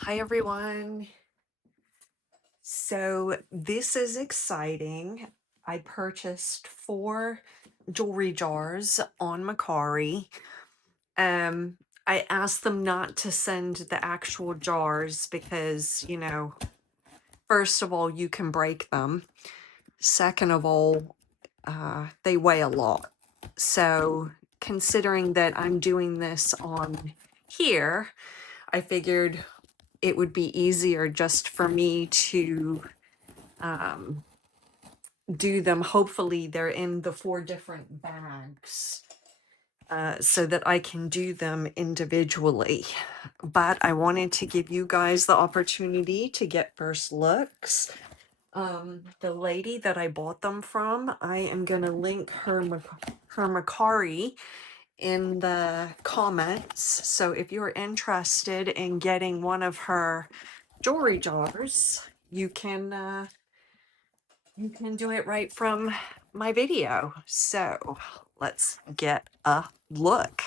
Hi everyone. So this is exciting. I purchased 4 jewelry jars on Mercari. Um, I asked them not to send the actual jars because, first of all, you can break them. Second of all, they weigh a lot. So considering that I'm doing this on here, I figured it would be easier just for me to um, do them. Hopefully they're in the 4 different bags so that I can do them individually. But I wanted to give you guys the opportunity to get first looks. The lady that I bought them from, I am going to link her Mercari in the comments. So if you're interested in getting one of her jewelry jars, you can do it right from my video. So let's get a look.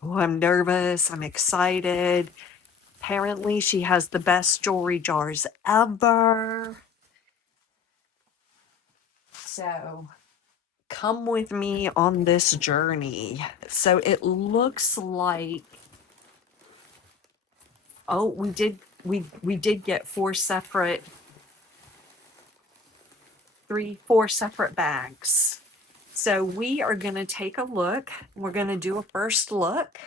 Oh, I'm nervous. I'm excited. Apparently she has the best jewelry jars ever. So come with me on this journey. So it looks like, oh, we did get 4 separate, 4 separate bags. So we are going to take a look. We're going to do a first look,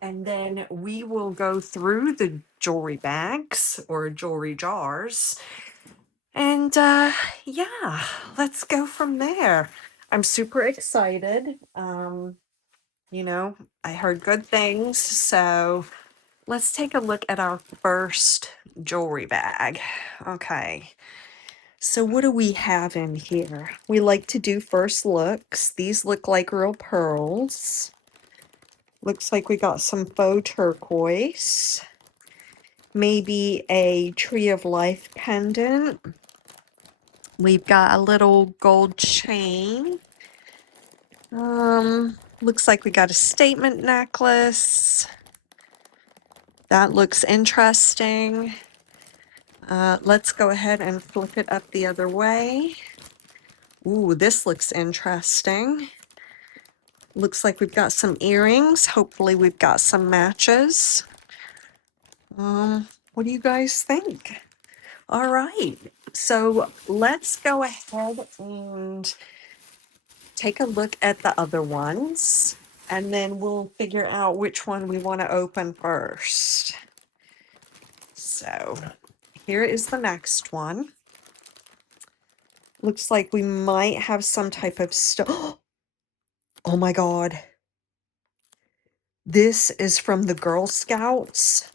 and then we will go through the jewelry bags or jewelry jars. And yeah, let's go from there. I'm super excited. I heard good things. So let's take a look at our first jewelry bag. Okay. So what do we have in here? We like to do first looks. These look like real pearls. Looks like we got some faux turquoise. Maybe a tree of life pendant. We've got a little gold chain. Looks like we got a statement necklace. That looks interesting. Let's go ahead and flip it up the other way. Ooh, this looks interesting. Looks like we've got some earrings. Hopefully we've got some matches. What do you guys think? All right, so let's go ahead and take a look at the other ones, and then we'll figure out which one we want to open first. So here is the next one. Looks like we might have some type of Oh my God. This is from the Girl Scouts,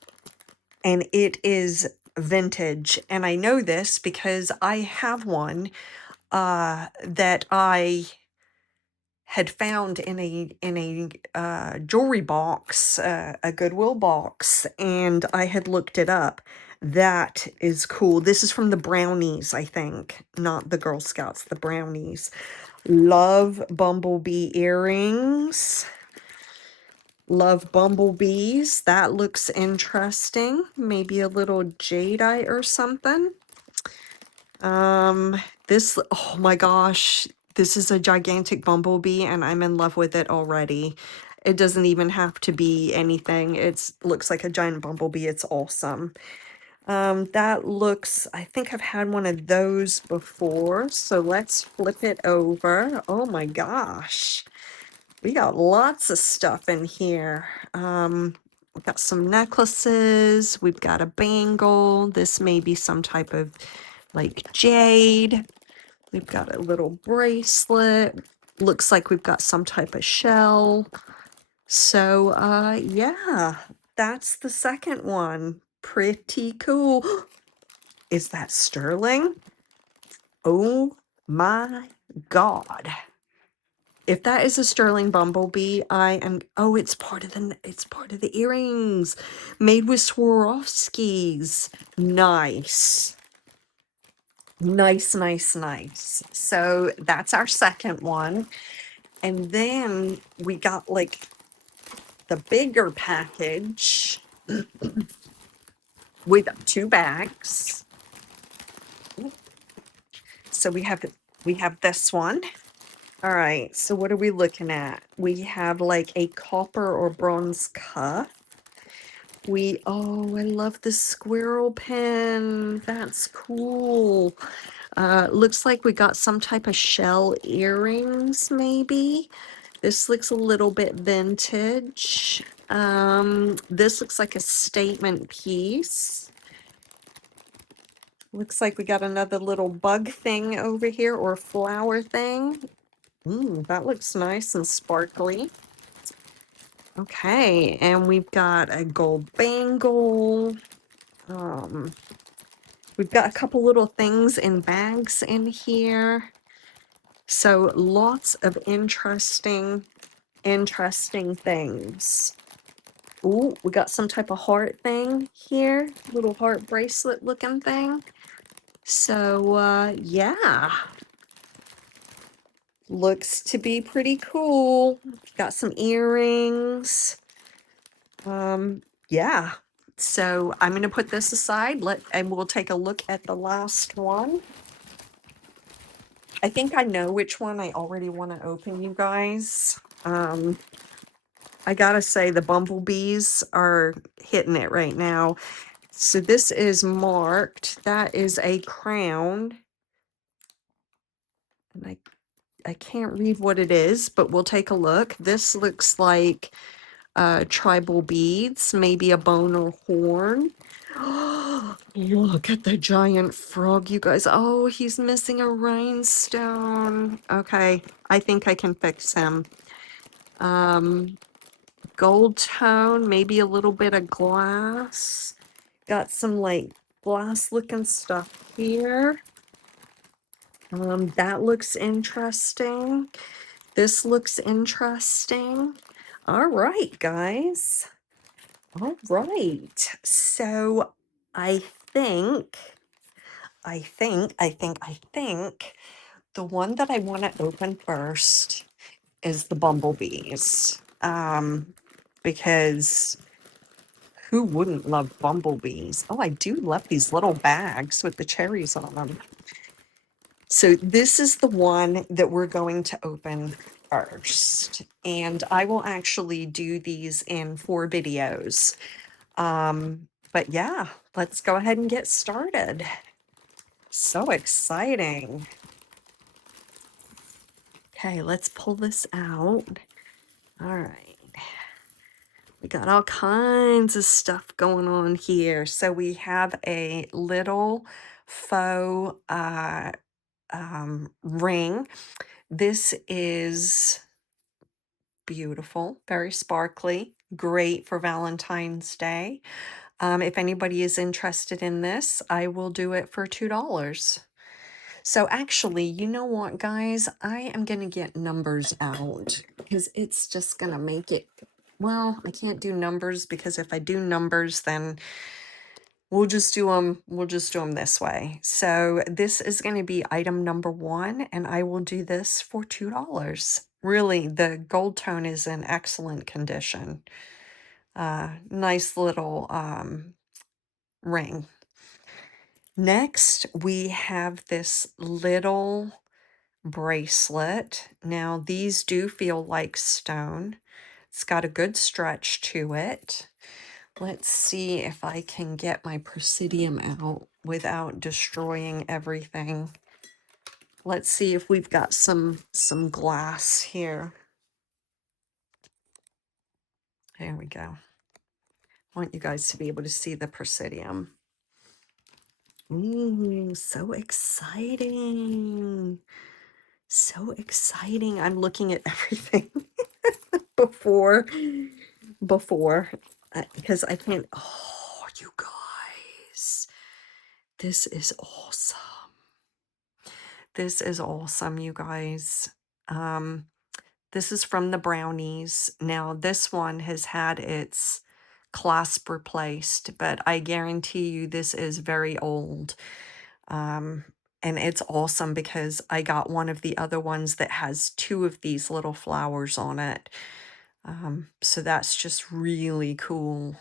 and it is vintage. And I know this because I have one that I had found in a jewelry box, a Goodwill box, and I had looked it up. That is cool. This is from the Brownies, I think, not the Girl Scouts, the Brownies. Love bumblebee earrings. Love bumblebees. That looks interesting. Maybe a little jadeite or something. This, oh my gosh, this is a gigantic bumblebee and I'm in love with it already. It doesn't even have to be anything. It's looks like a giant bumblebee. It's awesome. That looks, I think I've had one of those before. So let's flip it over. Oh my gosh. We got lots of stuff in here. We've got some necklaces. We've got a bangle. This may be some type of like jade. We've got a little bracelet. Looks like we've got some type of shell. So, yeah, that's the second one. Pretty cool. Is that sterling? Oh my God. If that is a sterling bumblebee, I am, oh, it's part of the earrings made with Swarovskis. Nice. Nice, nice, nice. So that's our second one. And then we got like the bigger package. with 2 bags. So we have this one. All right, so what are we looking at? We have like a copper or bronze cuff. Oh, I love the squirrel pin. That's cool. Looks like we got some type of shell earrings, maybe. This looks a little bit vintage. This looks like a statement piece. Looks like we got another little bug thing over here, or flower thing. That looks nice and sparkly. Okay, and we've got a gold bangle. We've got a couple little things in bags in here. So lots of interesting things. Ooh, we got some type of heart thing here, little heart bracelet looking thing. So yeah, looks to be pretty cool. Got some earrings. Yeah. So I'm gonna put this aside, and we'll take a look at the last one. I think I know which one I already want to open, you guys. I gotta say the bumblebees are hitting it right now. So this is marked. That is a crown. And I can't read what it is, but we'll take a look. This looks like tribal beads, maybe a bone or horn. Look at the giant frog, you guys. Oh, he's missing a rhinestone. Okay, I think I can fix him. Gold tone, maybe a little bit of glass. Got some like glass looking stuff here. That looks interesting. This looks interesting. All right, guys. All right. So I think the one that I want to open first is the bumblebees. Because who wouldn't love bumblebees? Oh, I do love these little bags with the cherries on them. So this is the one that we're going to open first. And I will actually do these in 4 videos. But yeah, let's go ahead and get started. So exciting. Okay, let's pull this out. All right. We got all kinds of stuff going on here. So we have a little faux ring. This is beautiful, very sparkly, great for Valentine's Day. If anybody is interested in this, I will do it for $2. So actually, you know what, guys? I am going to get numbers out because it's just going to make it. Well, I can't do numbers because if I do numbers, then we'll just do them this way. So this is going to be item number 1, and I will do this for $2. Really, the gold tone is in excellent condition. Nice little ring. Next, we have this little bracelet. Now, these do feel like stone. It's got a good stretch to it. Let's see if I can get my presidium out without destroying everything. Let's see if we've got some glass here. There we go. I want you guys to be able to see the presidium. Ooh, so exciting. So exciting. I'm looking at everything before because I can't. Oh, you guys, this is awesome. This is awesome, you guys. This is from the brownies. Now, this one has had its clasp replaced, but I guarantee you this is very old. And it's awesome because I got one of the other ones that has 2 of these little flowers on it. So that's just really cool.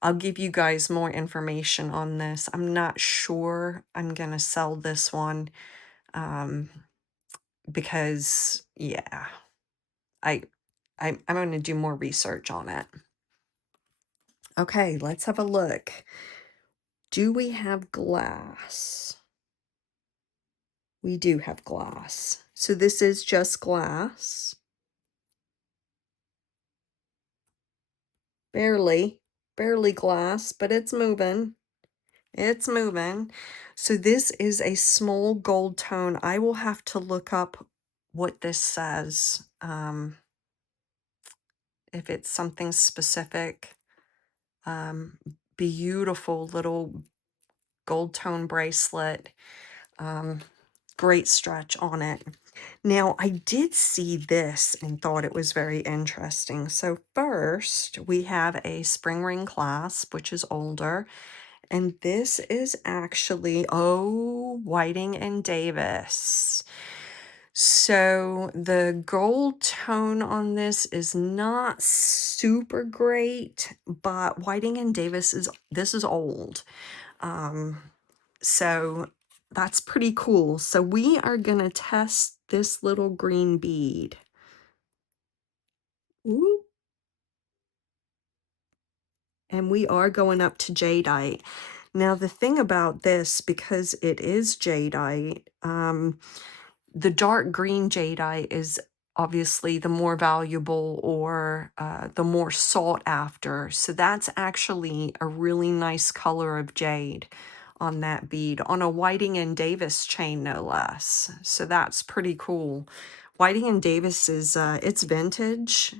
I'll give you guys more information on this. I'm not sure I'm gonna sell this one, um, because yeah, I I'm gonna do more research on it. Okay, let's have a look. Do we have glass? We do have glass. So this is just glass. Barely, barely glass, but it's moving. It's moving. So this is a small gold tone. I will have to look up what this says. If it's something specific. Um, Beautiful little gold tone bracelet. Um, Great stretch on it. Now, I did see this and thought it was very interesting. So first, we have a spring ring clasp, which is older. And this is actually, oh, Whiting and Davis. So the gold tone on this is not super great, but Whiting and Davis this is old. Um, so that's pretty cool. So we are gonna test this little green bead. Ooh. And we are going up to jadeite. Now the thing about this, because it is jadeite, the dark green jadeite is obviously the more valuable or the more sought after. So that's actually a really nice color of jade on that bead, on a Whiting and Davis chain, no less. So that's pretty cool. Whiting and Davis is, it's vintage.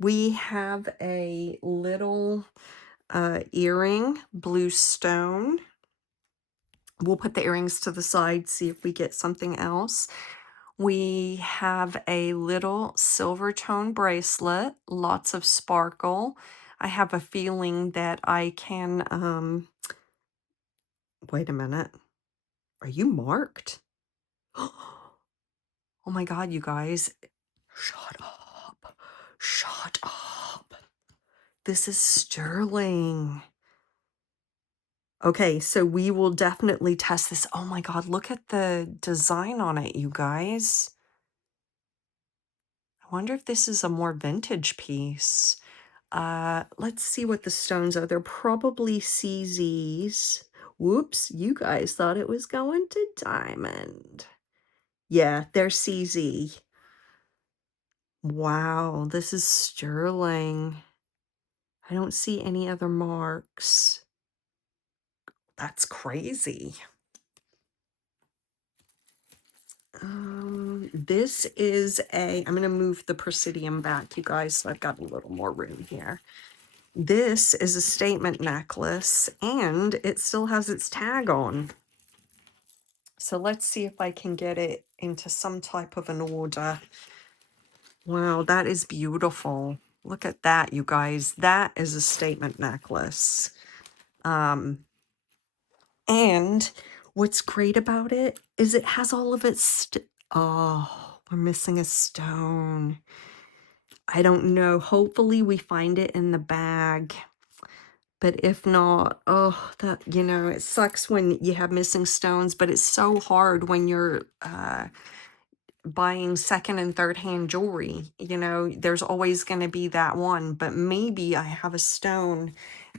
We have a little earring, blue stone. We'll put the earrings to the side, see if we get something else. We have a little silver tone bracelet, lots of sparkle. I have a feeling that I can, wait a minute. Are you marked? Oh my God, you guys. Shut up. Shut up. This is sterling. Okay, so we will definitely test this. Oh my God, look at the design on it, you guys. I wonder if this is a more vintage piece. Let's see what the stones are. They're probably CZs. Whoops, you guys thought it was going to diamond. Yeah, they're CZ. Wow, this is sterling. I don't see any other marks. That's crazy. This is I'm going to move the Presidium back, you guys, so I've got a little more room here. This is a statement necklace, and it still has its tag on. So let's see if I can get it into some type of an order. Wow, that is beautiful. Look at that, you guys. That is a statement necklace. And what's great about it is it has all of its, oh, we're missing a stone. I don't know. Hopefully we find it in the bag. But if not, oh, that, it sucks when you have missing stones, but it's so hard when you're buying second and third hand jewelry. There's always going to be that one, but maybe I have a stone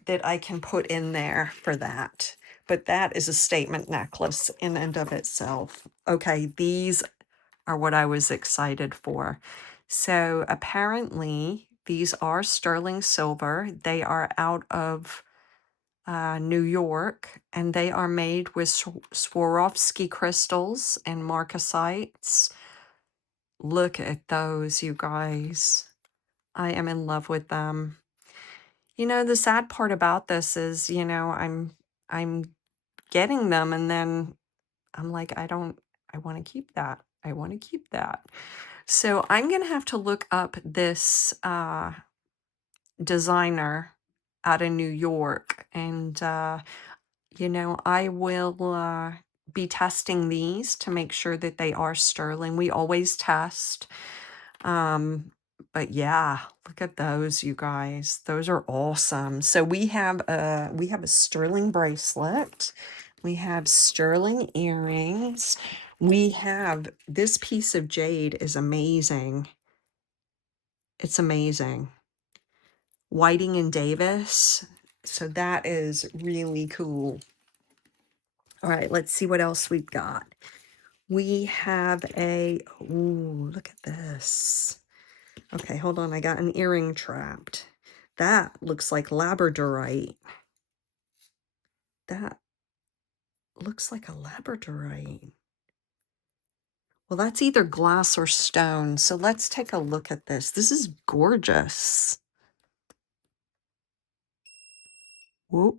that I can put in there for that. But that is a statement necklace in and of itself. Okay, these are what I was excited for. So apparently these are sterling silver. They are out of New York, and they are made with Swarovski crystals and marcasites. Look at those, you guys. I am in love with them. The sad part about this is, I'm getting them and then I'm like, I want to keep that. I want to keep that. So I'm going to have to look up this designer out of New York, and I will be testing these to make sure that they are sterling. We always test. But yeah, look at those, you guys. Those are awesome. So we have a sterling bracelet. We have sterling earrings. We have this piece of jade is amazing. It's amazing. Whiting and Davis. So that is really cool. All right, let's see what else we've got. We have ooh, look at this. Okay, hold on. I got an earring trapped. That looks like labradorite. That looks like a labradorite. Well, that's either glass or stone. So let's take a look at this. This is gorgeous. Whoop.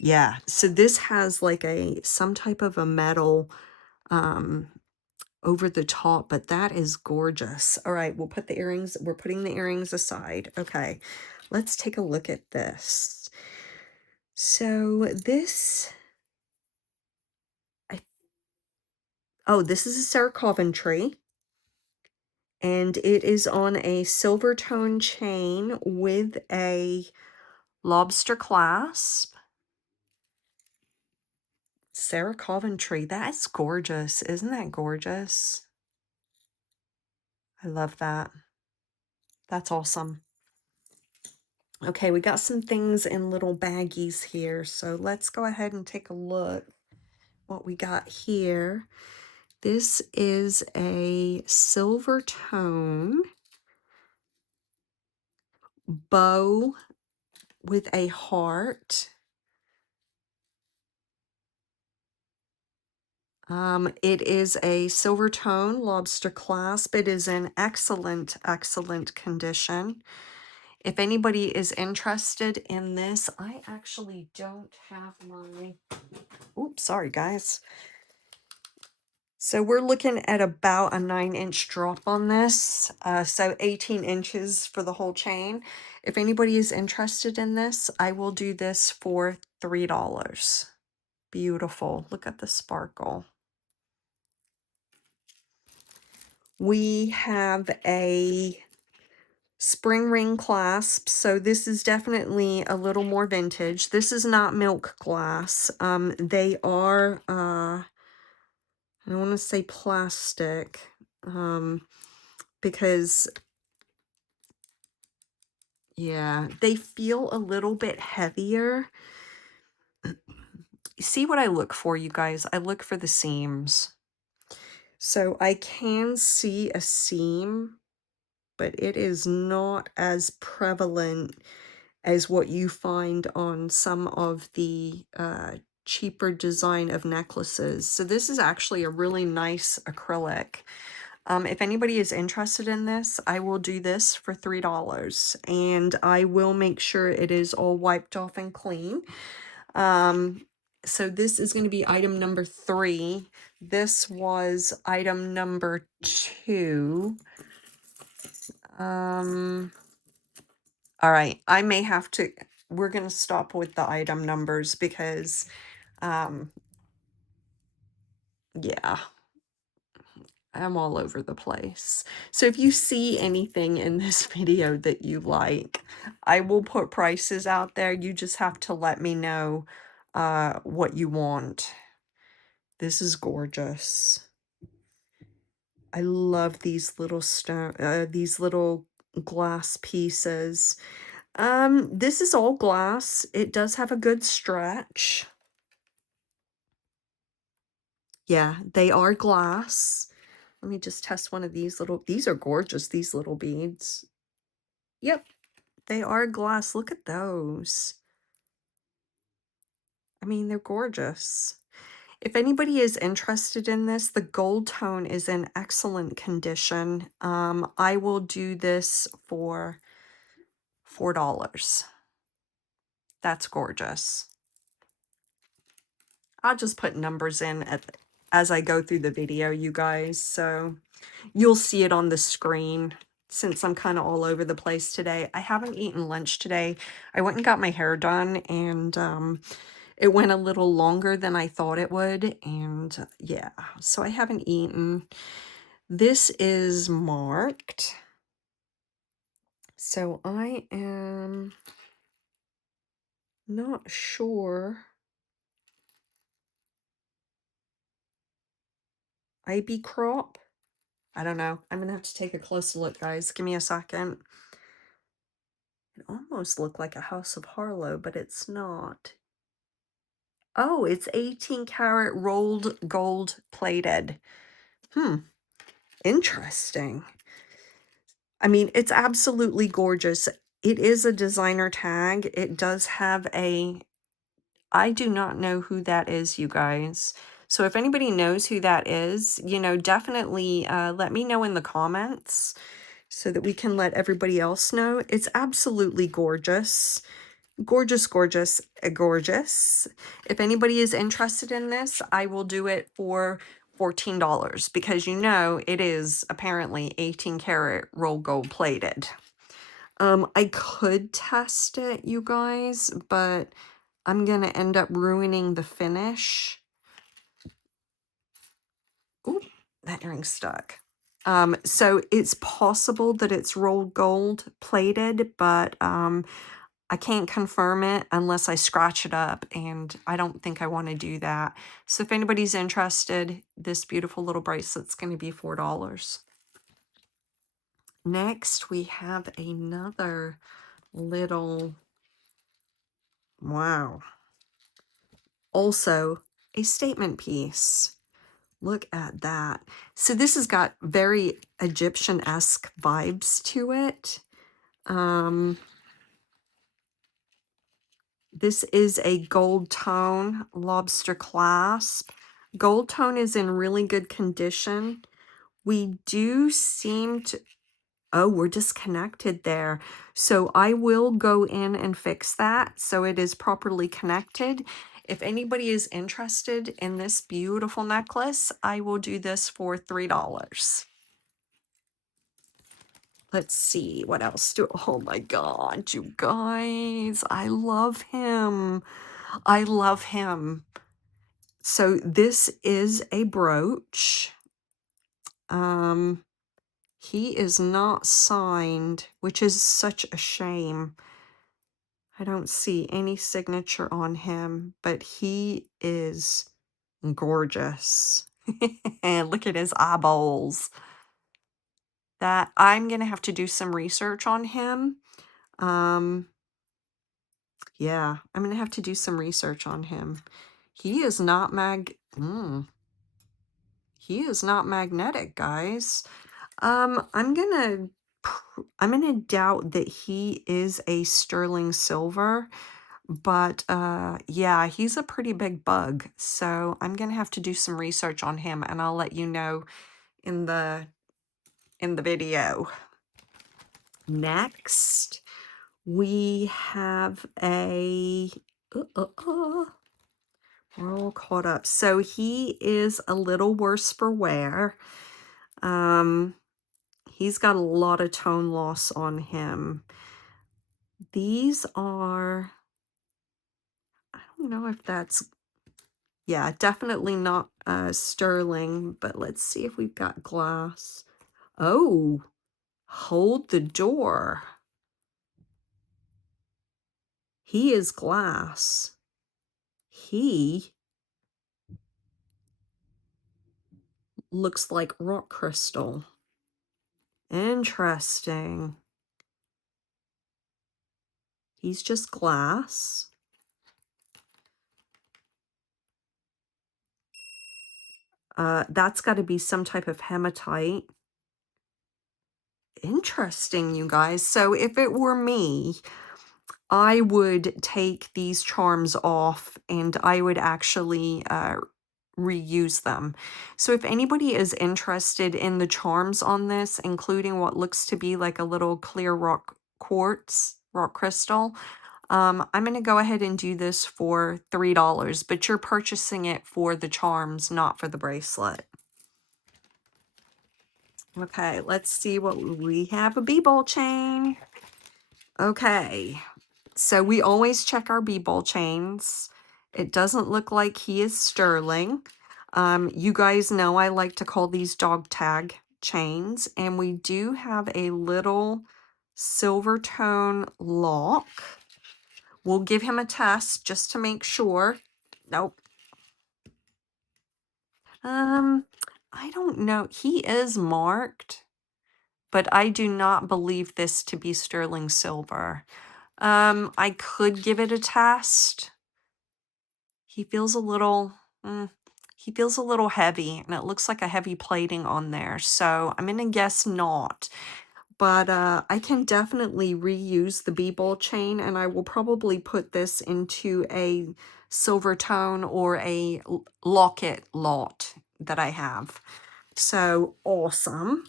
Yeah. So this has like some type of a metal um over the top, but that is gorgeous. All right, we're putting the earrings aside. Okay. Let's take a look at this. So this I oh, this is a Sarah Coventry, and it is on a silver tone chain with a lobster clasp. Sarah Coventry, that's gorgeous. Isn't that gorgeous? I love that. That's awesome. Okay, we got some things in little baggies here, so let's go ahead and take a look what we got here. This is a silver tone bow with a heart. It is a silver tone lobster clasp. It is in excellent, excellent condition. If anybody is interested in this, I actually don't have my, oops, sorry guys. So we're looking at about a 9-inch drop on this. So 18 inches for the whole chain. If anybody is interested in this, I will do this for $3. Beautiful. Look at the sparkle. We have a spring ring clasp. So this is definitely a little more vintage. This is not milk glass. They are, I don't want to say plastic, because yeah, they feel a little bit heavier. See what I look for, you guys? I look for the seams. So I can see a seam, but it is not as prevalent as what you find on some of the cheaper design of necklaces. So this is actually a really nice acrylic. If anybody is interested in this, I will do this for $3, and I will make sure it is all wiped off and clean. So this is going to be item number 3. This was item number 2. All right, I may have to, we're going to stop with the item numbers because, yeah, I'm all over the place. So if you see anything in this video that you like, I will put prices out there. You just have to let me know what you want. This is gorgeous. I love these little these little glass pieces. This is all glass. It does have a good stretch. Yeah, they are glass. Let me just test one of these are gorgeous, these little beads. Yep, they are glass. Look at those. I mean, they're gorgeous. If anybody is interested in this, the gold tone is in excellent condition. I will do this for $4. That's gorgeous. I'll just put numbers in as I go through the video, you guys, so you'll see it on the screen since I'm kind of all over the place today. I haven't eaten lunch today. I went and got my hair done, and it went a little longer than I thought it would, and yeah, so I haven't eaten. This is marked. So I am not sure. IB crop? I don't know. I'm gonna have to take a closer look, guys. Give me a second. It almost looked like a House of Harlow, but it's not. Oh, it's 18 karat rolled gold plated. Interesting. I mean, it's absolutely gorgeous. It is a designer tag. It does have a, I do not know who that is, you guys. So if anybody knows who that is, you know, definitely let me know in the comments so that we can let everybody else know. It's absolutely gorgeous. Gorgeous, gorgeous, gorgeous. If anybody is interested in this, I will do it for $14 because you know it is apparently 18 karat roll gold plated. I could test it, you guys, but I'm gonna end up ruining the finish. Ooh, that earring stuck. So it's possible that it's rolled gold plated, but I can't confirm it unless I scratch it up, and I don't think I want to do that. So if anybody's interested, this beautiful little bracelet's going to be $4. Next, we have another little, wow, also a statement piece. Look at that. So this has got very Egyptian-esque vibes to it. This is a gold tone lobster clasp. Gold tone is in really good condition. We do seem to, oh, we're disconnected there. So I will go in and fix that so it is properly connected. If anybody is interested in this beautiful necklace, I will do this for $3. Let's see, what else do, oh my God, you guys, I love him. I love him. So this is a brooch. He is not signed, which is such a shame. I don't see any signature on him, but he is gorgeous. And look at his eyeballs. That I'm gonna have to do some research on him. Yeah, I'm gonna have to do some research on him. He is not he is not magnetic, guys. I'm gonna doubt that he is a sterling silver, but yeah, he's a pretty big bug. So I'm gonna have to do some research on him, and I'll let you know in the video. Next, we have a we're all caught up. So he is a little worse for wear. He's got a lot of tone loss on him. These are, I don't know if that's, yeah, definitely not sterling, but let's see if we've got glass. Oh, hold the door. He is glass. He looks like rock crystal. Interesting. He's just glass. That's got to be some type of hematite. Interesting, you guys. So if it were me, I would take these charms off and I would actually reuse them. So if anybody is interested in the charms on this, including what looks to be like a little clear rock quartz, rock crystal, I'm going to go ahead and do this for $3, but you're purchasing it for the charms, not for the bracelet. Okay, let's see what we have. A B-ball chain. Okay, so we always check our B-ball chains. It doesn't look like he is sterling. You guys know I like to call these dog tag chains, and we do have a little silver tone lock. We'll give him a test just to make sure. Nope. I don't know. He is marked, but I do not believe this to be sterling silver. I could give it a test. He feels a little, he feels a little heavy, and it looks like a heavy plating on there. So I'm gonna guess not. But I can definitely reuse the b-ball chain, and I will probably put this into a silver tone or a locket lot that I have. So awesome.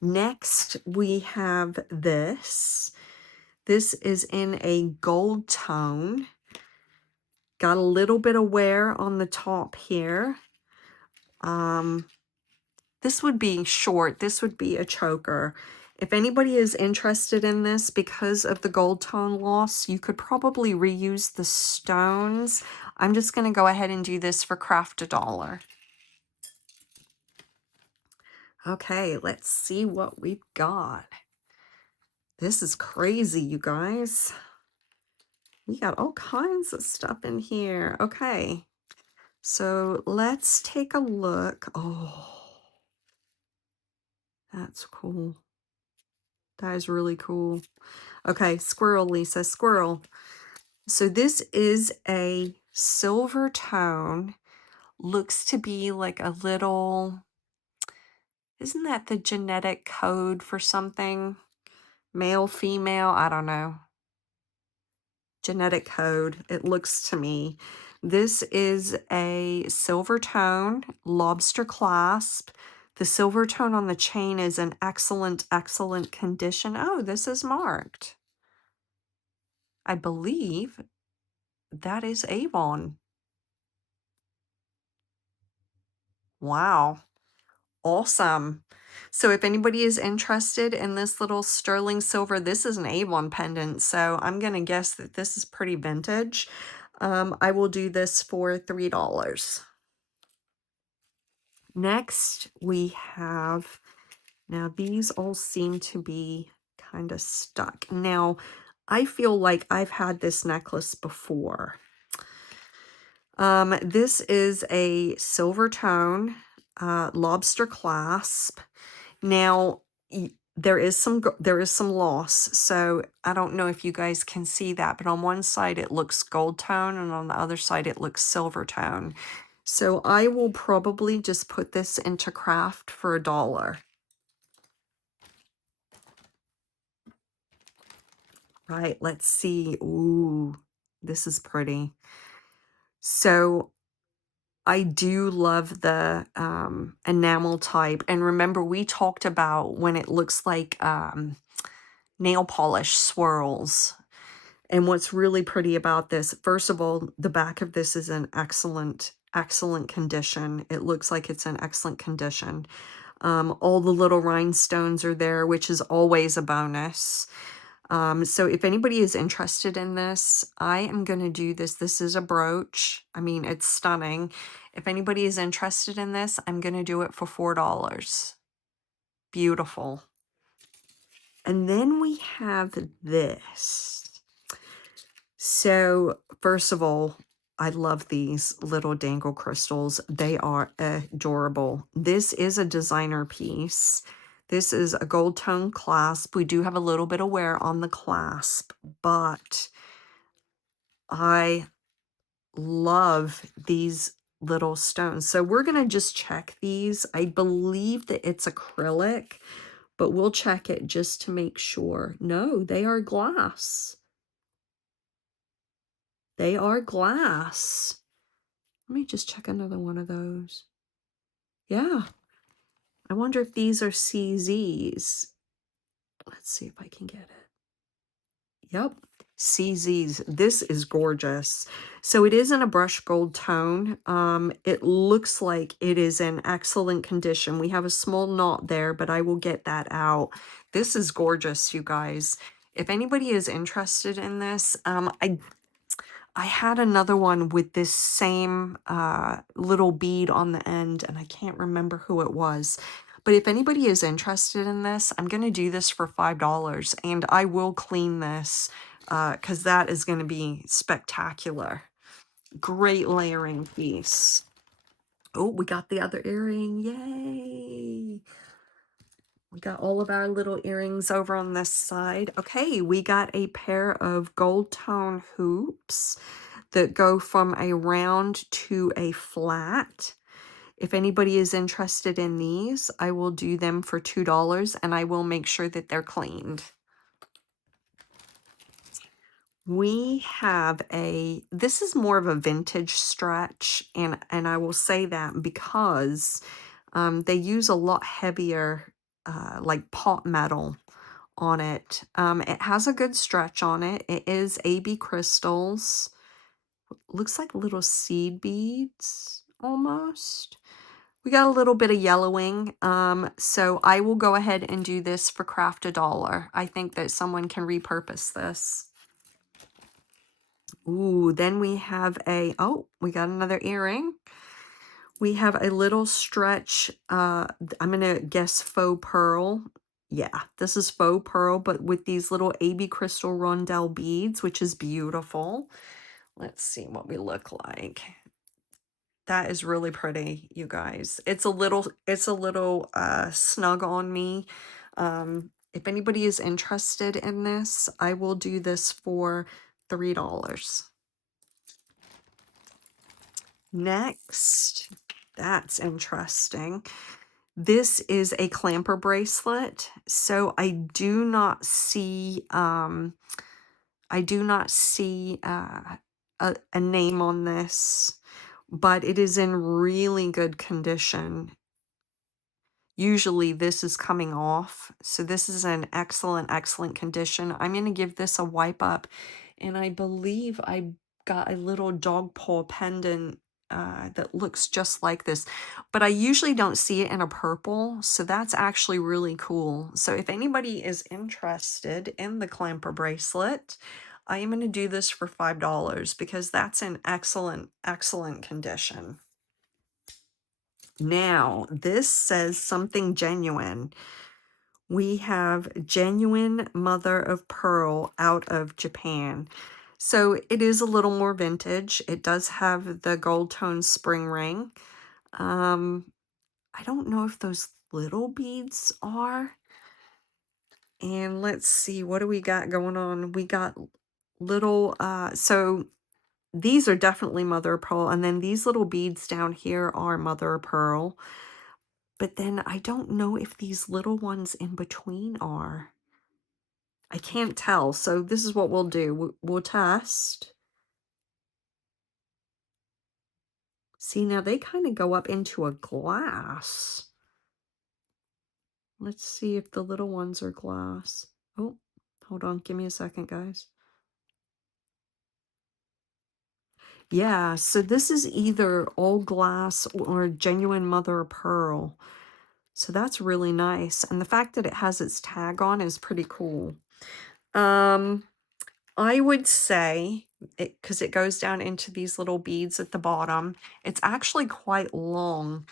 Next, we have this. This is in a gold tone. Got a little bit of wear on the top here. This would be short. This would be a choker. If anybody is interested in this, because of the gold tone loss, you could probably reuse the stones. I'm just going to go ahead and do this for craft $1. Okay, let's see what we've got. This is crazy, you guys. We got all kinds of stuff in here. Okay, so let's take a look. Oh, that's cool. That is really cool. Okay, squirrel, Lisa, squirrel. So this is a silver tone. Looks to be like a little, isn't that the genetic code for something? Male, female, I don't know. Genetic code, it looks to me. This is a silver tone, lobster clasp. The silver tone on the chain is in excellent, excellent condition. Oh, this is marked. I believe that is Avon. Wow. Awesome. So if anybody is interested in this little sterling silver, this is an Avon pendant. So I'm going to guess that this is pretty vintage. I will do this for $3. Next, we have, now these all seem to be kind of stuck. Now, I feel like I've had this necklace before. This is a silver tone, lobster clasp. Now, there is some loss, so I don't know if you guys can see that, but on one side it looks gold tone, and on the other side it looks silver tone. So I will probably just put this into craft for $1. Right, let's see. Ooh, this is pretty. So I do love the enamel type. And remember, we talked about when it looks like nail polish swirls. And what's really pretty about this, first of all, the back of this is in excellent, excellent condition. It looks like it's in excellent condition. All the little rhinestones are there, which is always a bonus. So if anybody is interested in this, I am going to do this. This is a brooch. I mean, it's stunning. If anybody is interested in this, I'm going to do it for $4. Beautiful. And then we have this. So first of all, I love these little dangle crystals. They are adorable. This is a designer piece. This is a gold tone clasp. We do have a little bit of wear on the clasp, but I love these little stones. So we're going to just check these. I believe that it's acrylic, but we'll check it just to make sure. No, they are glass. They are glass. Let me just check another one of those. Yeah. I wonder if these are CZs. Let's see if I can get it. Yep. CZs. This is gorgeous. So it is in a brush gold tone. It looks like it is in excellent condition. We have a small knot there, but I will get that out. This is gorgeous, you guys. If anybody is interested in this, I had another one with this same little bead on the end, and I can't remember who it was. But if anybody is interested in this, I'm going to do this for $5, and I will clean this because that is going to be spectacular. Great layering piece. Oh, we got the other earring. Yay! We got all of our little earrings over on this side. Okay, we got a pair of gold tone hoops that go from a round to a flat. If anybody is interested in these, I will do them for $2 and I will make sure that they're cleaned. We have this is more of a vintage stretch, and I will say that because they use a lot heavier like pot metal on it. It has a good stretch on it. It is AB crystals. Looks like little seed beads almost. We got a little bit of yellowing. So I will go ahead and do this for craft $1. I think that someone can repurpose this. Ooh, then we have we got another earring. We have a little stretch, I'm gonna guess faux pearl. Yeah, this is faux pearl, but with these little AB crystal rondelle beads, which is beautiful. Let's see what we look like. That is really pretty, you guys. It's a little snug on me. If anybody is interested in this, I will do this for $3. Next, that's interesting. This is a clamper bracelet. So I do not see a name on this, but it is in really good condition. Usually this is coming off, so this is an excellent condition. I'm going to give this a wipe up, and I believe I got a little dog paw pendant that looks just like this, but I usually don't see it in a purple, so that's actually really cool. So if anybody is interested in the clamper bracelet, I am going to do this for $5 because that's in excellent condition. Now, this says something genuine. We have genuine mother of pearl out of Japan. So it is a little more vintage. It does have the gold tone spring ring. I don't know if those little beads are. And let's see, what do we got going on? We got little, so these are definitely mother of pearl. And then these little beads down here are mother of pearl. But then I don't know if these little ones in between are. I can't tell. So this is what we'll do. We'll test. See, now they kind of go up into a glass. Let's see if the little ones are glass. Oh, hold on. Give me a second, guys. Yeah, so this is either all glass or genuine mother of pearl. So that's really nice. And the fact that it has its tag on is pretty cool. I would say, because it goes down into these little beads at the bottom, it's actually quite long.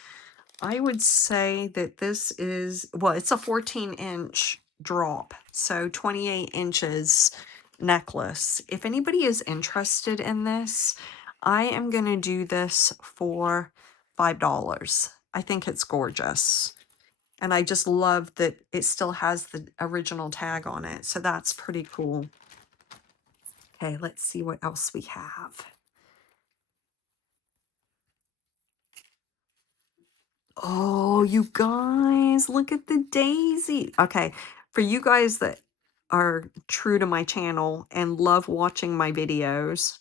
I would say that this is, well, it's a 14-inch drop, so 28 inches necklace. If anybody is interested in this, I am going to do this for $5. I think it's gorgeous. And I just love that it still has the original tag on it. So that's pretty cool. Okay, let's see what else we have. Oh, you guys, look at the daisy. Okay, for you guys that are true to my channel and love watching my videos,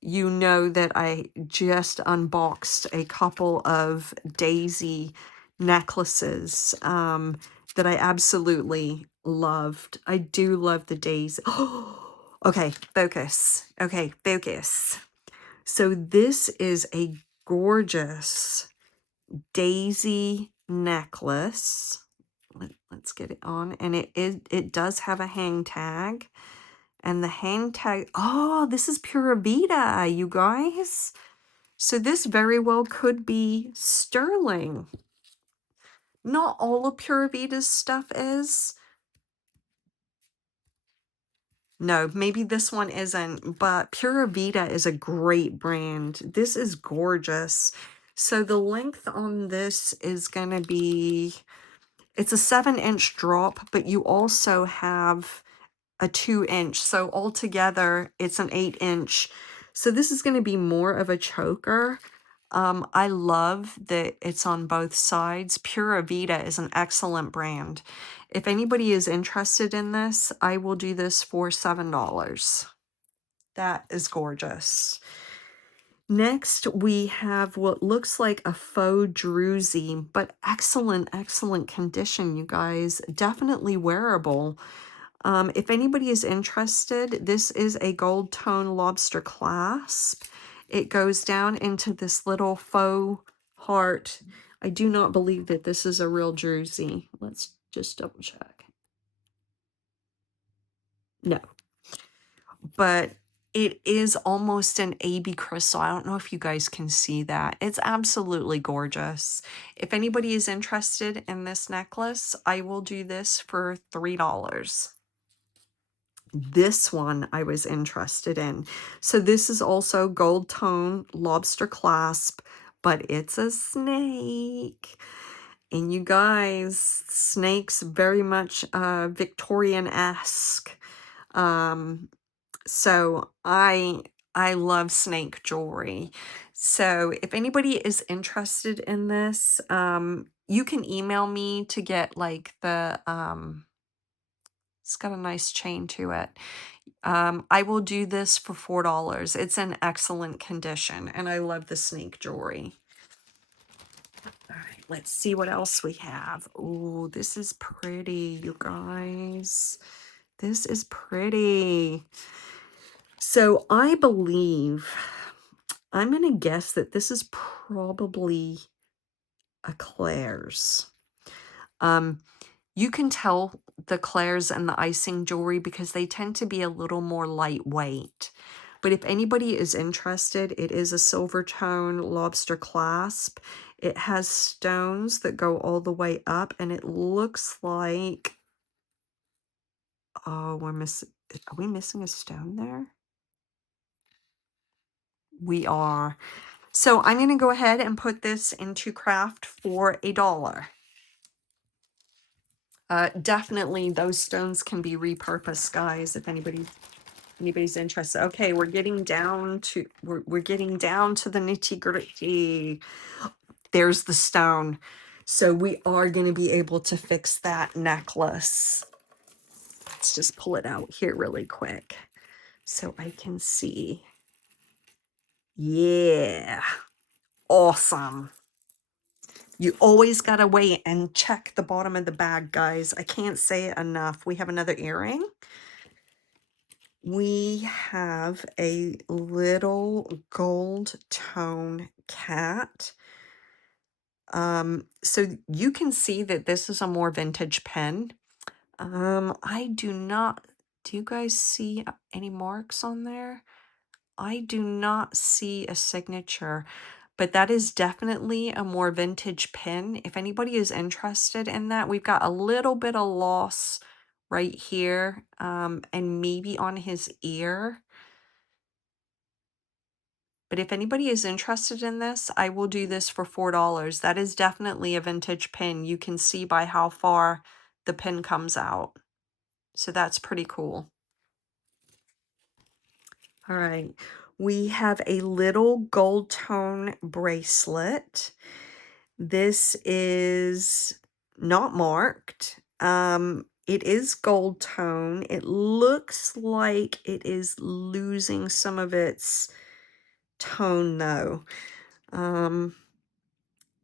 you know that I just unboxed a couple of daisy necklaces that I absolutely loved. I do love the daisy. Okay, focus. Okay, focus. So this is a gorgeous daisy necklace. Let's get it on. And it does have a hang tag. And the hang tag, oh, this is Pura Vida, you guys. So this very well could be sterling. Not all of Pura Vida's stuff is. No, maybe this one isn't, but Pura Vida is a great brand. This is gorgeous. So the length on this is going to be, it's a 7-inch drop, but you also have a 2-inch. So altogether, it's an 8-inch. So this is going to be more of a choker. I love that it's on both sides. Pura Vida is an excellent brand. If anybody is interested in this, I will do this for $7. That is gorgeous. Next, we have what looks like a faux druzy, but excellent, excellent condition, you guys. Definitely wearable. If anybody is interested, this is a gold tone lobster clasp. It goes down into this little faux heart. I do not believe that this is a real druzy. Let's just double check. No, but it is almost an AB crystal. I don't know if you guys can see that. It's absolutely gorgeous. If anybody is interested in this necklace, I will do this for $3. This one I was interested in. So this is also gold tone lobster clasp, but it's a snake. And you guys, snakes very much Victorian-esque. So I love snake jewelry. So if anybody is interested in this, you can email me to get like the it's got a nice chain to it. I will do this for $4. It's in excellent condition, and I love the snake jewelry. All right, let's see what else we have. Oh, this is pretty, you guys. This is pretty. So I believe, I'm going to guess that this is probably a Claire's. You can tell the Claire's and the icing jewelry because they tend to be a little more lightweight. But if anybody is interested, it is a silver tone lobster clasp. It has stones that go all the way up, and it looks like, oh, are we missing a stone there? We are. So I'm going to go ahead and put this into craft for $1. Definitely those stones can be repurposed, guys, if anybody's interested. Okay, we're getting down to we're getting down to the nitty-gritty. There's the stone. So we are going to be able to fix that necklace. Let's just pull it out here really quick so I can see. Yeah. Awesome. You always got to wait and check the bottom of the bag, guys. I can't say it enough. We have another earring. We have a little gold tone cat. So you can see that this is a more vintage pen. I do not, do you guys see any marks on there? I do not see a signature, but that is definitely a more vintage pin. If anybody is interested in that, we've got a little bit of loss right here, and maybe on his ear. But if anybody is interested in this, I will do this for $4. That is definitely a vintage pin. You can see by how far the pin comes out. So that's pretty cool. All right. We have a little gold tone bracelet. This is not marked. It is gold tone. It looks like it is losing some of its tone though. And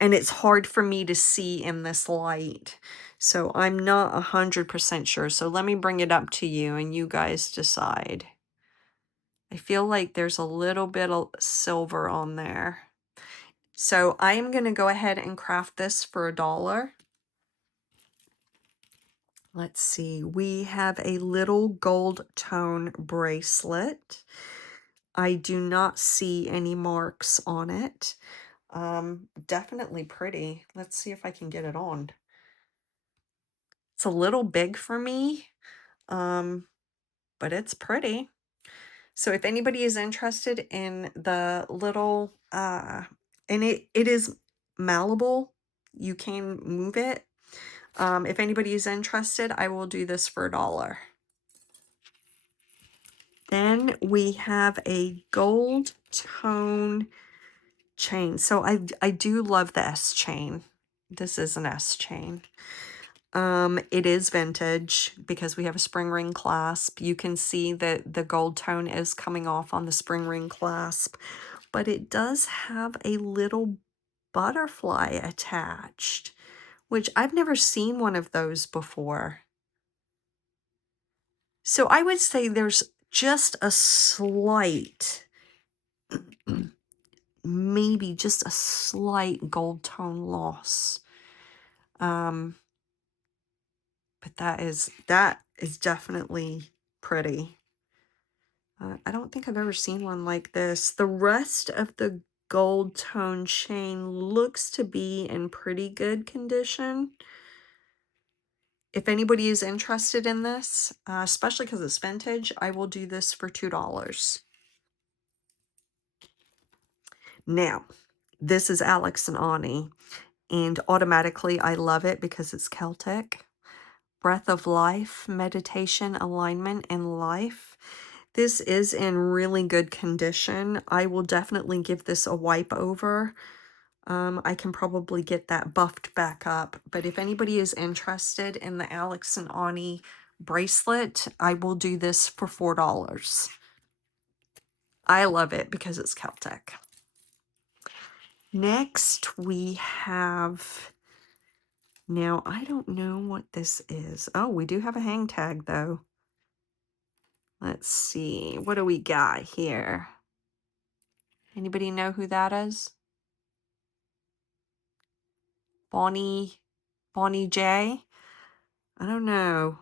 it's hard for me to see in this light. So I'm not 100% sure. So let me bring it up to you and you guys decide. I feel like there's a little bit of silver on there. So I am going to go ahead and craft this for $1. Let's see. We have a little gold tone bracelet. I do not see any marks on it. Definitely pretty. Let's see if I can get it on. It's a little big for me, um, but it's pretty. So if anybody is interested in the little, and it is malleable, you can move it. If anybody is interested, I will do this for $1. Then we have a gold tone chain. So I do love the S chain. This is an S chain. It is vintage because we have a spring ring clasp. You can see that the gold tone is coming off on the spring ring clasp, but it does have a little butterfly attached, which I've never seen one of those before. So I would say there's just a slight, maybe just a slight gold tone loss. But that is definitely pretty. I don't think I've ever seen one like this. The rest of the gold tone chain looks to be in pretty good condition. If anybody is interested in this, especially because it's vintage, I will do this for $2. Now, this is Alex and Ani, and automatically I love it because it's Celtic. Breath of life, meditation, alignment, and life. This is in really good condition. I will definitely give this a wipe over. I can probably get that buffed back up. But if anybody is interested in the Alex and Ani bracelet, I will do this for $4. I love it because it's Celtic. Next, we have... Now, I don't know what this is. Oh, we do have a hang tag, though. Let's see. What do we got here? Anybody know who that is? Bonnie J? I don't know.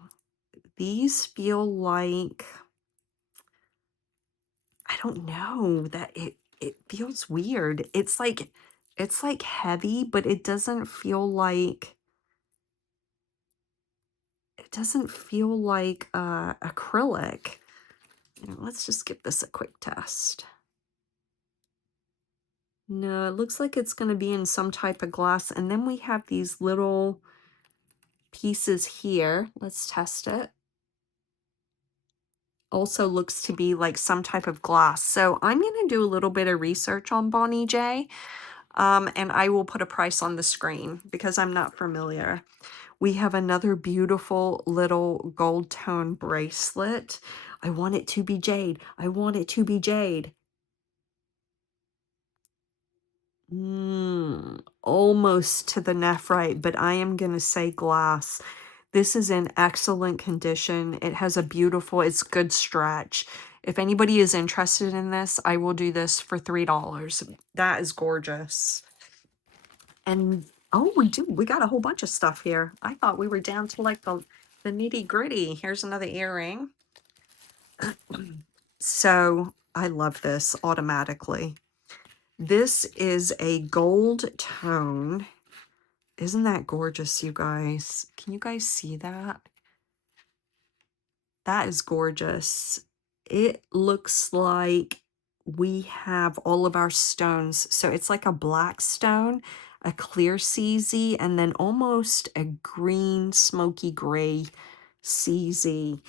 These feel like... I don't know. That it feels weird. It's like heavy, but it doesn't feel like... It doesn't feel like acrylic. Let's just give this a quick test. No, it looks like it's going to be in some type of glass. And then we have these little pieces here. Let's test it. Also looks to be like some type of glass. So I'm going to do a little bit of research on Bonnie J. And I will put a price on the screen because I'm not familiar. We have another beautiful little gold tone bracelet. I want it to be jade. I want it to be jade. Almost to the nephrite, but I am going to say glass. This is in excellent condition. It has a beautiful, it's good stretch. If anybody is interested in this, I will do this for $3. That is gorgeous. And oh, we got a whole bunch of stuff here. I thought we were down to like the nitty gritty. Here's another earring. So I love this automatically. This is a gold tone. Isn't that gorgeous, you guys? Can you guys see that? That is gorgeous. It looks like we have all of our stones. So it's like a black stone, a clear CZ, and then almost a green, smoky gray CZ.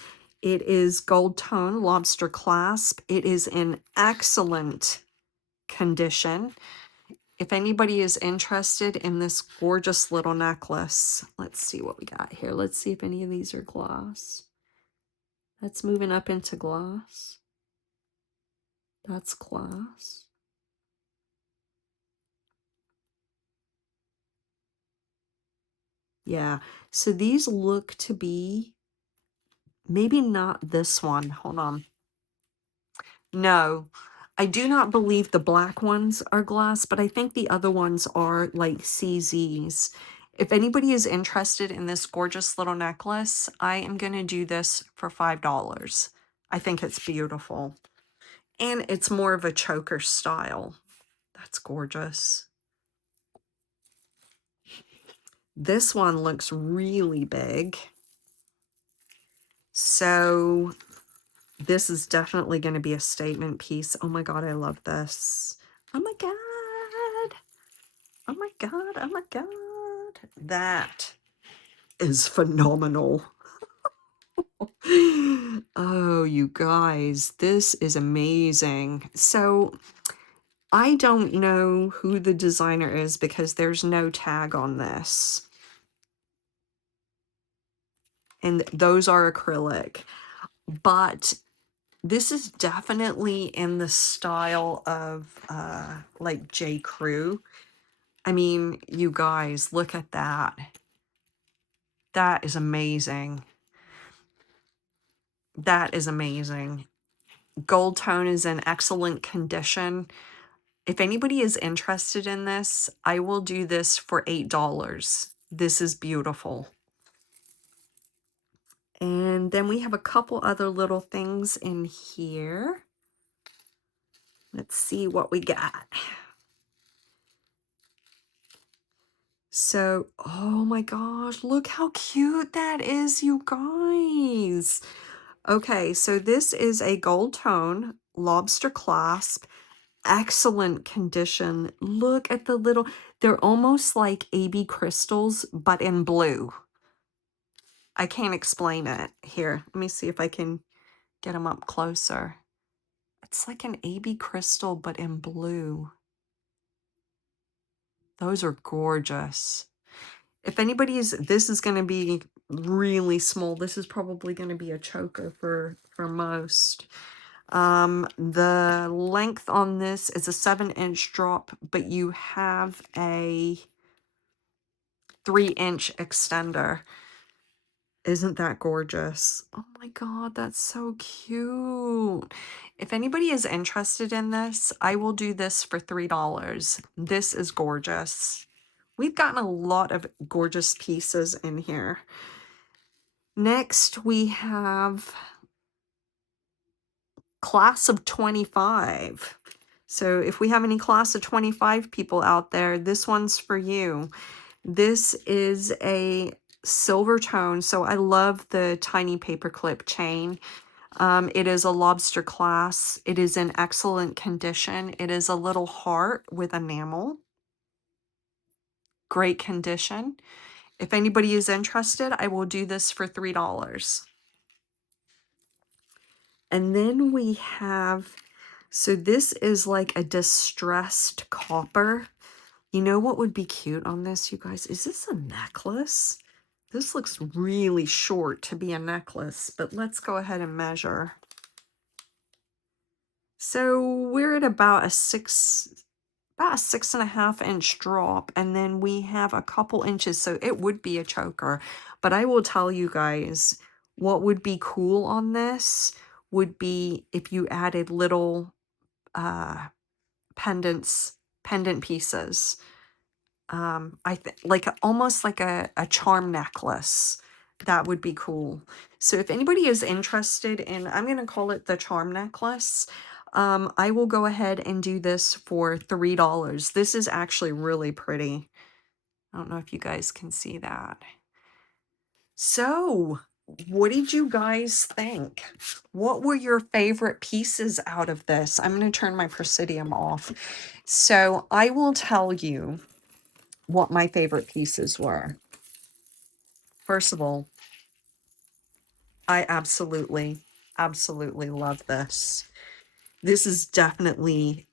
It is gold tone lobster clasp. It is in excellent condition. If anybody is interested in this gorgeous little necklace, let's see what we got here. Let's see if any of these are gloss. That's moving up into gloss. That's gloss. Yeah, so these look to be, maybe not this one. Hold on. No, I do not believe the black ones are glass, but I think the other ones are like CZs. If anybody is interested in this gorgeous little necklace, I am going to do this for $5. I think it's beautiful. And it's more of a choker style. That's gorgeous. This one looks really big. So this is definitely going to be a statement piece. Oh my God, I love this. Oh my God. Oh my God. Oh my God. That is phenomenal. Oh, you guys, this is amazing. So I don't know who the designer is because there's no tag on this. And those are acrylic. But this is definitely in the style of like J. Crew. I mean, you guys, look at that. That is amazing. That is amazing. Gold tone is in excellent condition. If anybody is interested in this, I will do this for $8. This is beautiful. And then we have a couple other little things in here. Let's see what we got. So, oh my gosh, look how cute that is, you guys. Okay, so this is a gold tone lobster clasp, excellent condition. Look at the little, they're almost like AB crystals, but in blue. I can't explain it. Here, let me see if I can get them up closer. It's like an AB crystal, but in blue. Those are gorgeous. If anybody's, this is going to be really small. This is probably going to be a choker for most. The length on this is a 7-inch drop, but you have a 3-inch extender. Isn't that gorgeous? Oh my God, that's so cute. If anybody is interested in this, I will do this for $3. This is gorgeous. We've gotten a lot of gorgeous pieces in here. Next, we have class of 25. So if we have any class of 25 people out there, this one's for you. This is a silver tone. So I love the tiny paperclip chain. It is a lobster class. It is in excellent condition. It is a little heart with enamel. Great condition. If anybody is interested, I will do this for $3. And then we have, so this is like a distressed copper. You know what would be cute on this, you guys? Is this a necklace? This looks really short to be a necklace, but let's go ahead and measure. So we're at about a 6.5-inch drop, and then we have a couple inches, so it would be a choker. But I will tell you guys, what would be cool on this would be if you added little pendant pieces. I think like almost like a charm necklace. That would be cool. So if anybody is interested in, I'm going to call it the charm necklace. I will go ahead and do this for $3. This is actually really pretty. I don't know if you guys can see that. So what did you guys think? What were your favorite pieces out of this? I'm going to turn my Presidium off. So I will tell you what my favorite pieces were. First of all, I absolutely love this. This is definitely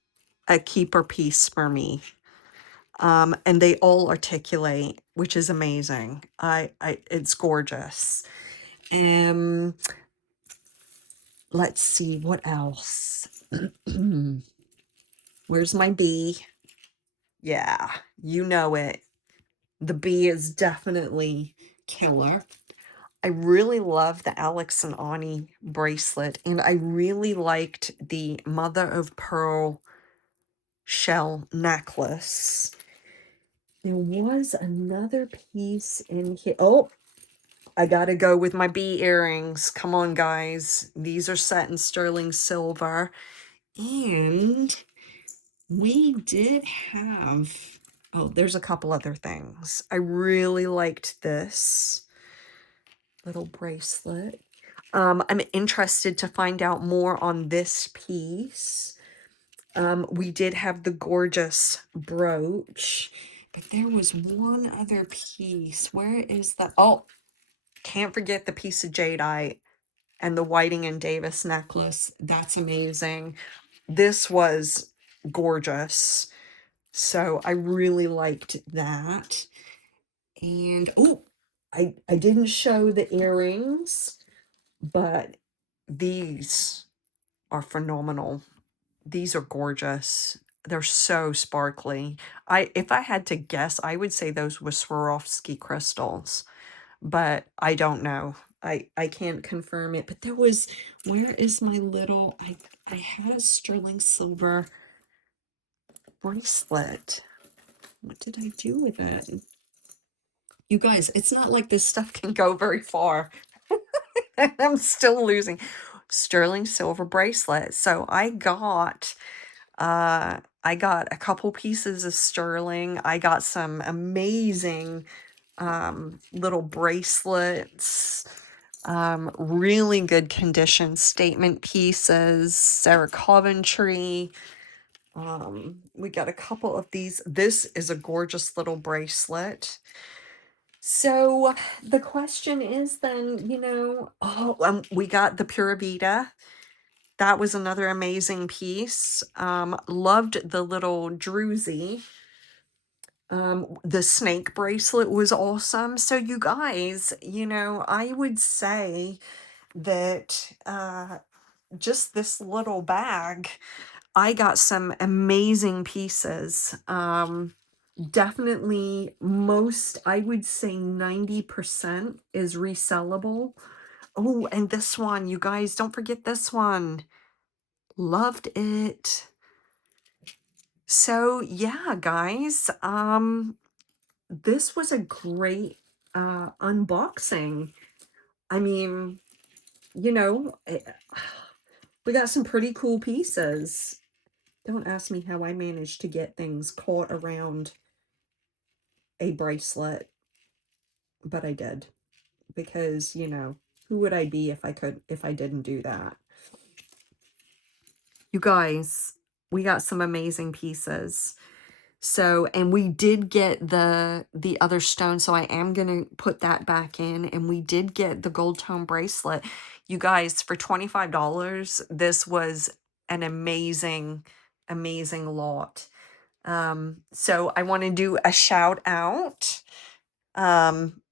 a keeper piece for me. And they all articulate, which is amazing. It's gorgeous. Let's see what else. Where's my bee? Yeah, you know it. The bee is definitely killer. I really love the Alex and Ani bracelet, and I really liked the mother of pearl shell necklace. There was another piece in here. Oh, I gotta go with my bee earrings. Come on, guys. These are set in sterling silver. And we did have, oh, there's a couple other things. I really liked this little bracelet. I'm interested to find out more on this piece. We did have the gorgeous brooch, but there was one other piece. Where is the, oh, can't forget the piece of jadeite and the Whiting and Davis necklace. That's amazing. This was gorgeous. So I really liked that. And oh, I didn't show the earrings, but these are phenomenal. These are gorgeous. They're so sparkly. If I had to guess, I would say those were Swarovski crystals, but I don't know. I can't confirm it. But there was, where is my little, I had a sterling silver bracelet. What did I do with it? You guys, it's not like this stuff can go very far. I'm still losing. Sterling silver bracelet. So I got a couple pieces of sterling. I got some amazing little bracelets, really good condition statement pieces, Sarah Coventry. We got a couple of these. This is a gorgeous little bracelet. So the question is then, we got the Pura Vida. That was another amazing piece. Loved the little druzy. The snake bracelet was awesome. So you guys, I would say that just this little bag, I got some amazing pieces. Definitely most, I would say 90% is resellable. Oh, and this one, you guys, don't forget this one. Loved it. So yeah, guys, this was a great unboxing. I mean, you know, eh, we got some pretty cool pieces. Don't ask me how I managed to get things caught around a bracelet, but I did. Because, who would I be if I didn't do that? You guys, we got some amazing pieces. So, and we did get the other stone, so I am gonna put that back in, and we did get the gold tone bracelet. You guys, for $25, this was an amazing, amazing lot. So I want to do a shout out um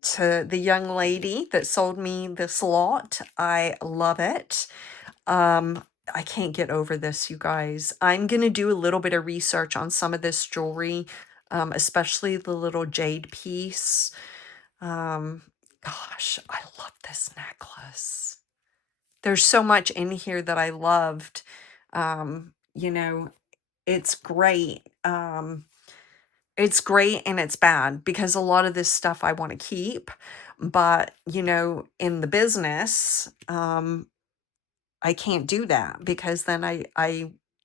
to the young lady that sold me this lot. I love it. Um, I can't get over this, you guys. I'm gonna do a little bit of research on some of this jewelry, especially the little jade piece. Um, Gosh, I love this necklace. There's so much in here that I loved. You know, it's great. It's great and it's bad because a lot of this stuff I want to keep, but in the business, I can't do that because then I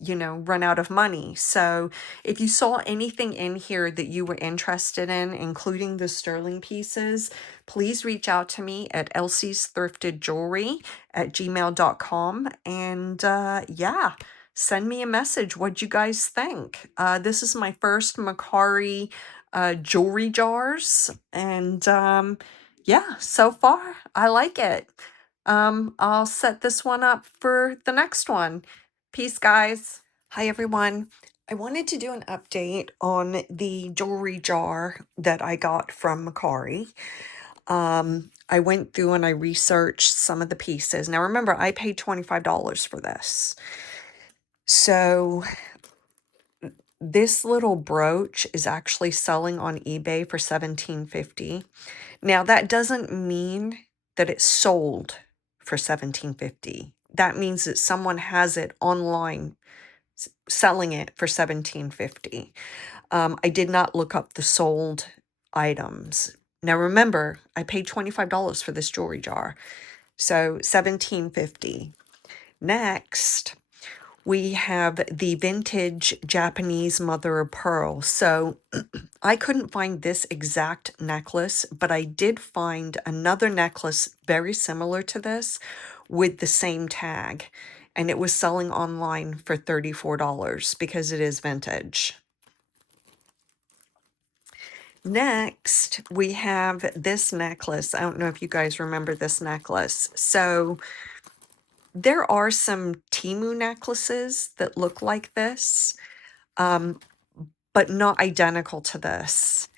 run out of money. So if you saw anything in here that you were interested in, including the sterling pieces, please reach out to me at elceethriftedjewelry@gmail.com. And yeah, send me a message. What'd you guys think? This is my first Mercari jewelry jars. And yeah, so far I like it. I'll set this one up for the next one. Peace, guys. Hi, everyone. I wanted to do an update on the jewelry jar that I got from Mercari. I went through and I researched some of the pieces. Now, remember, I paid $25 for this. So this little brooch is actually selling on eBay for $17.50. Now, that doesn't mean that it's sold for $17.50. That means that someone has it online selling it for $17.50. I did not look up the sold items. Now remember, I paid $25 for this jewelry jar, so $17.50. Next, we have the vintage Japanese mother of pearl. So I couldn't find this exact necklace, but I did find another necklace very similar to this with the same tag. And it was selling online for $34 because it is vintage. Next, we have this necklace. I don't know if you guys remember this necklace. So there are some Temu necklaces that look like this, but not identical to this.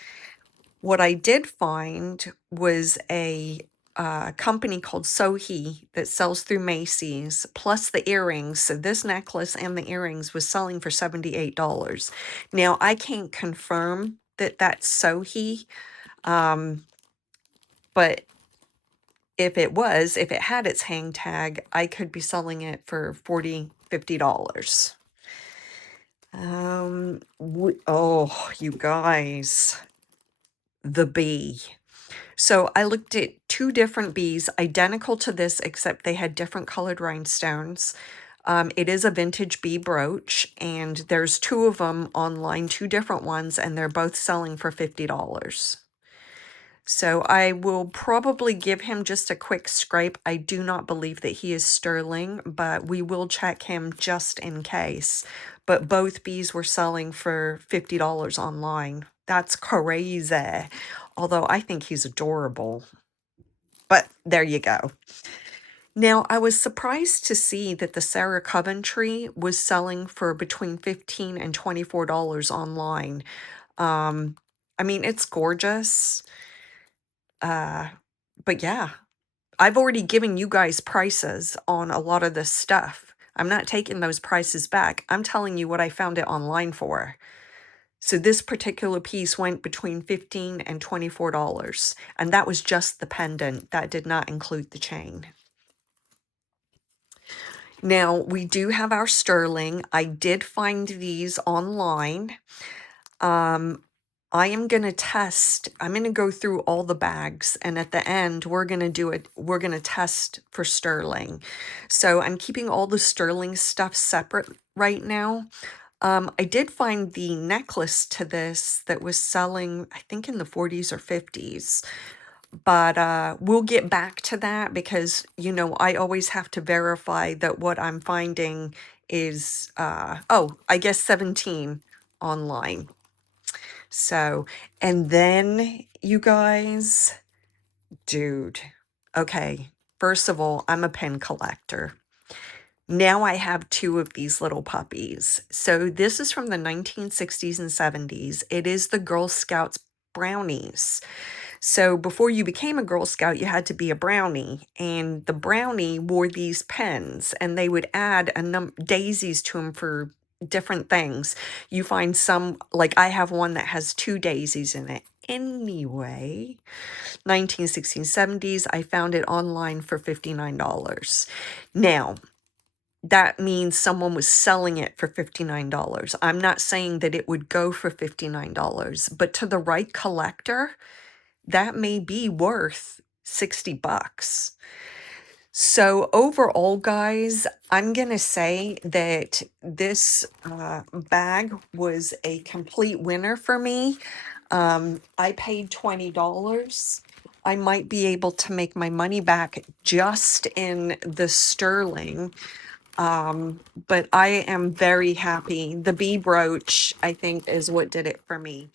What I did find was a company called Sohi that sells through Macy's, plus the earrings. So this necklace and the earrings was selling for $78. Now, I can't confirm that that's Sohi, but if it had its hang tag, I could be selling it for $40, $50. Oh, you guys, the bee. So I looked at two different bees, identical to this, except they had different colored rhinestones. It is a vintage bee brooch, and there's two of them online, two different ones, and they're both selling for $50. So I will probably give him just a quick scrape. I do not believe that he is sterling, but we will check him just in case. But both bees were selling for $50 online. That's crazy. Although I think he's adorable. But there you go. Now, I was surprised to see that the Sarah Coventry was selling for between $15 and $24 online. I mean, it's gorgeous. But yeah, I've already given you guys prices on a lot of this stuff. I'm not taking those prices back. I'm telling you what I found it online for. So this particular piece went between $15 and $24, and that was just the pendant. That did not include the chain. Now, we do have our sterling. I did find these online. I am going to test. I'm going to go through all the bags, and at the end, we're going to test for sterling. So I'm keeping all the sterling stuff separate right now. I did find the necklace to this that was selling, I think, in the 40s or 50s. But we'll get back to that because, you know, I always have to verify that what I'm finding is, oh, I guess 17 online. So, and then you guys, dude, okay, first of all, I'm a pen collector. Now I have two of these little puppies. So this is from the 1960s and 70s. It is the Girl Scouts brownies. So before you became a Girl Scout, you had to be a brownie, and the brownie wore these pens, and they would add daisies to them for different things. You find some, like I have one that has two daisies in it. Anyway, 1960s, 70s, I found it online for $59. Now, that means someone was selling it for $59. I'm not saying that it would go for $59, but to the right collector, that may be worth 60 bucks. So overall, guys, I'm going to say that this bag was a complete winner for me. I paid $20. I might be able to make my money back just in the sterling. But I am very happy. The bee brooch, I think, is what did it for me.